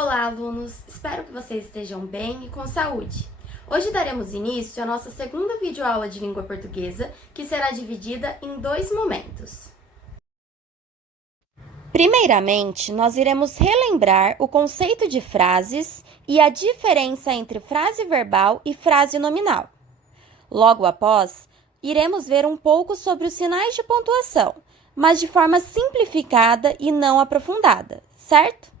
Olá, alunos! Espero que vocês estejam bem e com saúde. Hoje daremos início à nossa segunda videoaula de língua portuguesa, que será dividida em dois momentos. Primeiramente, nós iremos relembrar o conceito de frases e a diferença entre frase verbal e frase nominal. Logo após, iremos ver um pouco sobre os sinais de pontuação, mas de forma simplificada e não aprofundada, certo?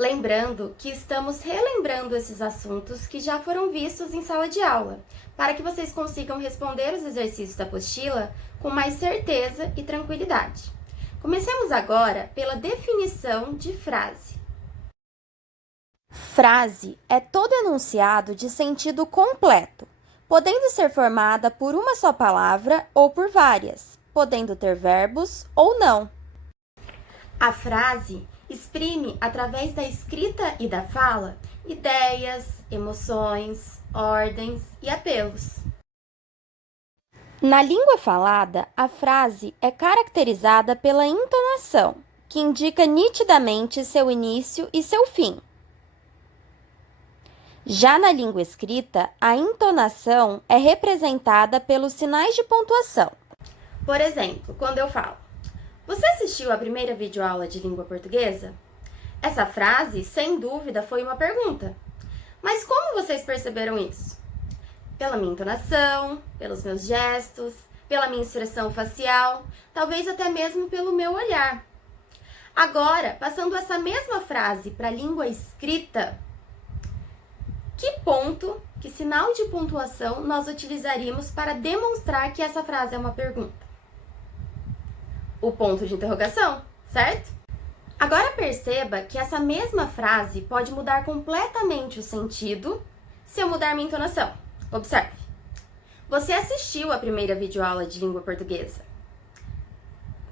Lembrando que estamos relembrando esses assuntos que já foram vistos em sala de aula, para que vocês consigam responder os exercícios da apostila com mais certeza e tranquilidade. Comecemos agora pela definição de frase. Frase é todo enunciado de sentido completo, podendo ser formada por uma só palavra ou por várias, podendo ter verbos ou não. A frase exprime, através da escrita e da fala, ideias, emoções, ordens e apelos. Na língua falada, a frase é caracterizada pela entonação, que indica nitidamente seu início e seu fim. Já na língua escrita, a entonação é representada pelos sinais de pontuação. Por exemplo, quando eu falo: "Você assistiu à primeira videoaula de língua portuguesa?" Essa frase, sem dúvida, foi uma pergunta. Mas como vocês perceberam isso? Pela minha entonação, pelos meus gestos, pela minha expressão facial, talvez até mesmo pelo meu olhar. Agora, passando essa mesma frase para a língua escrita, que ponto, que sinal de pontuação nós utilizaríamos para demonstrar que essa frase é uma pergunta? O ponto de interrogação, certo? Agora perceba que essa mesma frase pode mudar completamente o sentido se eu mudar minha entonação. Observe. Você assistiu à primeira videoaula de língua portuguesa.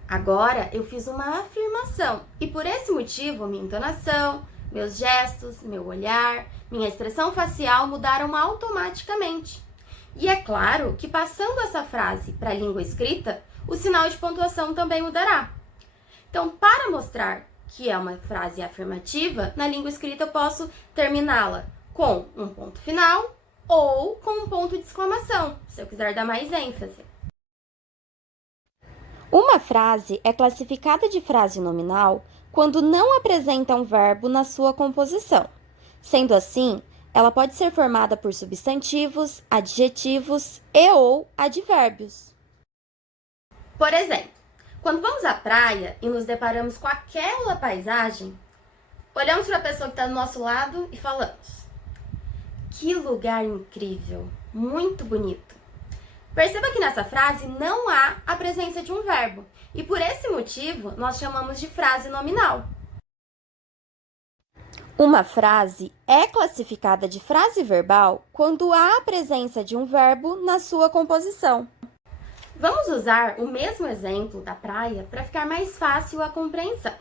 Agora eu fiz uma afirmação e por esse motivo minha entonação, meus gestos, meu olhar, minha expressão facial mudaram automaticamente. E é claro que passando essa frase para a língua escrita, o sinal de pontuação também mudará. Então, para mostrar que é uma frase afirmativa, na língua escrita eu posso terminá-la com um ponto final ou com um ponto de exclamação, se eu quiser dar mais ênfase. Uma frase é classificada de frase nominal quando não apresenta um verbo na sua composição. Sendo assim, ela pode ser formada por substantivos, adjetivos e ou advérbios. Por exemplo, quando vamos à praia e nos deparamos com aquela paisagem, olhamos para a pessoa que está do nosso lado e falamos: "Que lugar incrível, muito bonito." Perceba que nessa frase não há a presença de um verbo, e por esse motivo nós chamamos de frase nominal. Uma frase é classificada de frase verbal quando há a presença de um verbo na sua composição. Vamos usar o mesmo exemplo da praia para ficar mais fácil a compreensão.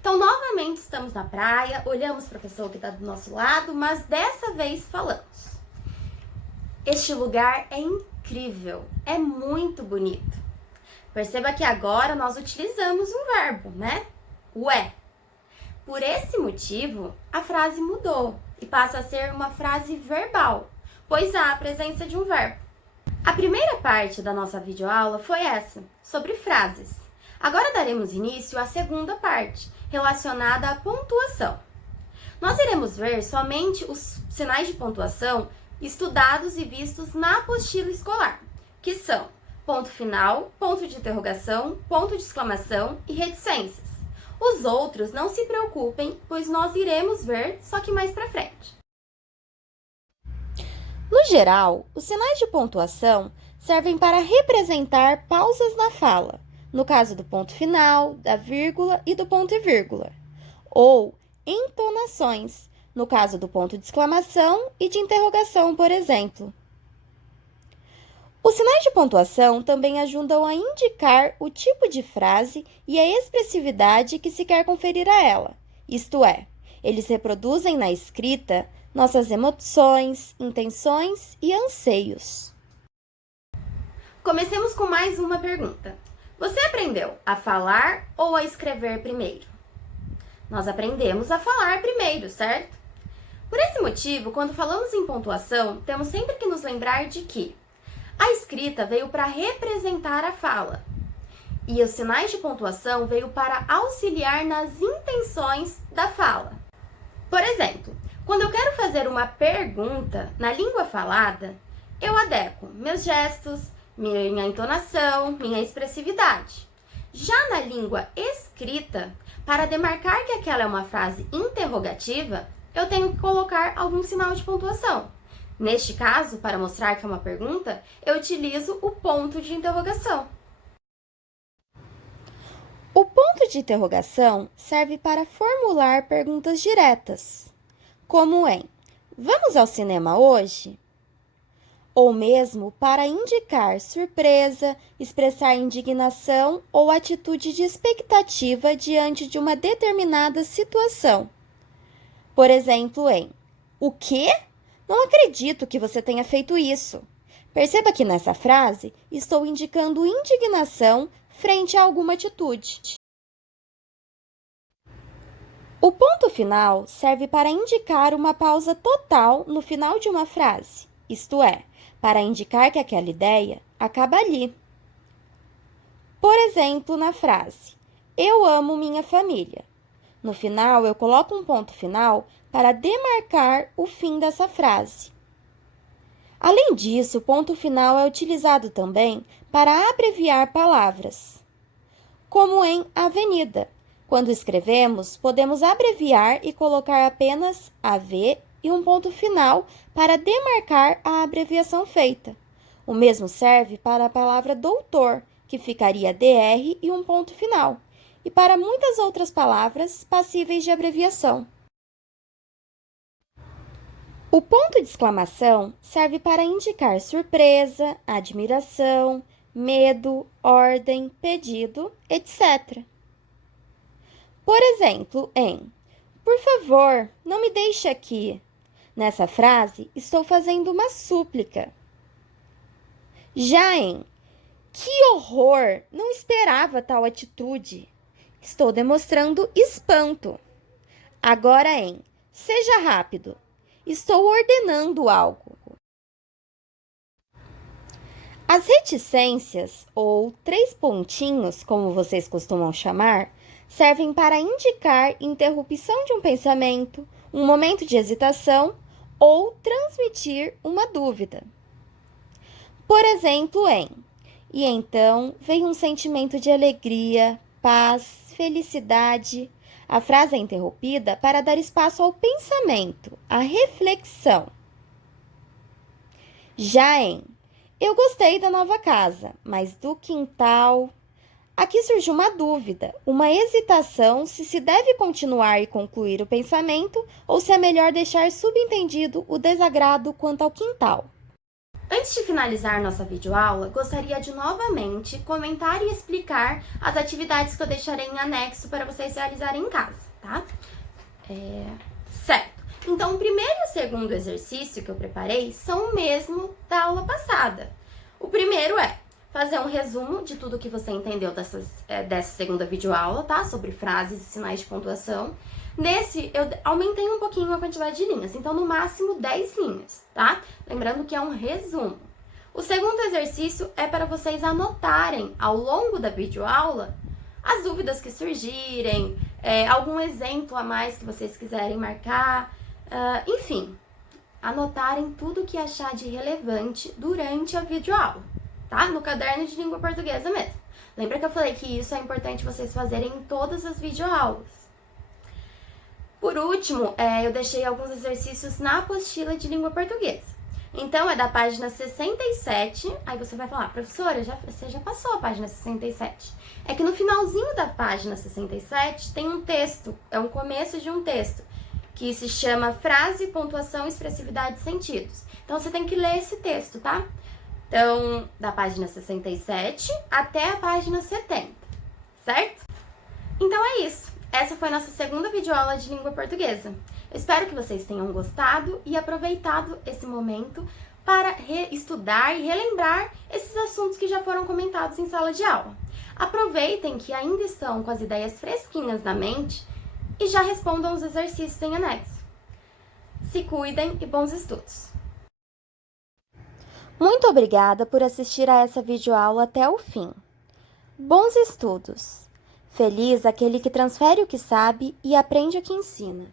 Então, novamente estamos na praia, olhamos para a pessoa que está do nosso lado, mas dessa vez falamos: "Este lugar é incrível, é muito bonito." Perceba que agora nós utilizamos um verbo, né? O é. Por esse motivo, a frase mudou e passa a ser uma frase verbal, pois há a presença de um verbo. A primeira parte da nossa videoaula foi essa, sobre frases. Agora daremos início à segunda parte, relacionada à pontuação. Nós iremos ver somente os sinais de pontuação estudados e vistos na apostila escolar, que são ponto final, ponto de interrogação, ponto de exclamação e reticências. Os outros não se preocupem, pois nós iremos ver, só que mais para frente. No geral, os sinais de pontuação servem para representar pausas na fala, no caso do ponto final, da vírgula e do ponto e vírgula, ou entonações, no caso do ponto de exclamação e de interrogação, por exemplo. Os sinais de pontuação também ajudam a indicar o tipo de frase e a expressividade que se quer conferir a ela, isto é, eles reproduzem na escrita nossas emoções, intenções e anseios. Comecemos com mais uma pergunta. Você aprendeu a falar ou a escrever primeiro? Nós aprendemos a falar primeiro, certo? Por esse motivo, quando falamos em pontuação, temos sempre que nos lembrar de que a escrita veio para representar a fala e os sinais de pontuação veio para auxiliar nas intenções da fala. Por exemplo, quando eu quero fazer uma pergunta na língua falada, eu adequo meus gestos, minha entonação, minha expressividade. Já na língua escrita, para demarcar que aquela é uma frase interrogativa, eu tenho que colocar algum sinal de pontuação. Neste caso, para mostrar que é uma pergunta, eu utilizo o ponto de interrogação. O ponto de interrogação serve para formular perguntas diretas, como em "Vamos ao cinema hoje?" Ou mesmo para indicar surpresa, expressar indignação ou atitude de expectativa diante de uma determinada situação. Por exemplo, em "O quê? Não acredito que você tenha feito isso." Perceba que nessa frase estou indicando indignação frente a alguma atitude. O ponto final serve para indicar uma pausa total no final de uma frase, isto é, para indicar que aquela ideia acaba ali. Por exemplo, na frase "Eu amo minha família." No final, eu coloco um ponto final para demarcar o fim dessa frase. Além disso, o ponto final é utilizado também para abreviar palavras, como em avenida. Quando escrevemos, podemos abreviar e colocar apenas AV e um ponto final para demarcar a abreviação feita. O mesmo serve para a palavra doutor, que ficaria DR e um ponto final, e para muitas outras palavras passíveis de abreviação. O ponto de exclamação serve para indicar surpresa, admiração, medo, ordem, pedido, etc. Por exemplo, em "Por favor, não me deixe aqui." Nessa frase, estou fazendo uma súplica. Já em "Que horror! Não esperava tal atitude." Estou demonstrando espanto. Agora em "Seja rápido." Estou ordenando algo. As reticências, ou 3 pontinhos, como vocês costumam chamar, servem para indicar interrupção de um pensamento, um momento de hesitação ou transmitir uma dúvida. Por exemplo, em "E então veio um sentimento de alegria, paz, felicidade." A frase é interrompida para dar espaço ao pensamento, à reflexão. Já em "Eu gostei da nova casa, mas do quintal..." Aqui surge uma dúvida, uma hesitação se deve continuar e concluir o pensamento ou se é melhor deixar subentendido o desagrado quanto ao quintal. Antes de finalizar nossa videoaula, gostaria de novamente comentar e explicar as atividades que eu deixarei em anexo para vocês realizarem em casa, tá? Certo. Então, o primeiro e o segundo exercício que eu preparei são o mesmo da aula passada. O primeiro é fazer um resumo de tudo que você entendeu dessa segunda videoaula, tá? Sobre frases e sinais de pontuação. Nesse, eu aumentei um pouquinho a quantidade de linhas, então no máximo 10 linhas, tá? Lembrando que é um resumo. O segundo exercício é para vocês anotarem ao longo da videoaula as dúvidas que surgirem, algum exemplo a mais que vocês quiserem marcar, enfim, anotarem tudo que achar de relevante durante a videoaula, tá? No caderno de língua portuguesa mesmo. Lembra que eu falei que isso é importante vocês fazerem em todas as videoaulas. Por último, eu deixei alguns exercícios na apostila de língua portuguesa. Então, é da página 67, aí você vai falar, professora, você já passou a página 67. É que no finalzinho da página 67 tem um texto, é um começo de um texto, que se chama Frase, Pontuação, Expressividade e Sentidos. Então, você tem que ler esse texto, tá? Então, da página 67 até a página 70, certo? Então, é isso. Essa foi a nossa segunda videoaula de língua portuguesa. Eu espero que vocês tenham gostado e aproveitado esse momento para estudar e relembrar esses assuntos que já foram comentados em sala de aula. Aproveitem que ainda estão com as ideias fresquinhas na mente e já respondam os exercícios em anexo. Se cuidem e bons estudos! Muito obrigada por assistir a essa videoaula até o fim. Bons estudos! Feliz aquele que transfere o que sabe e aprende o que ensina.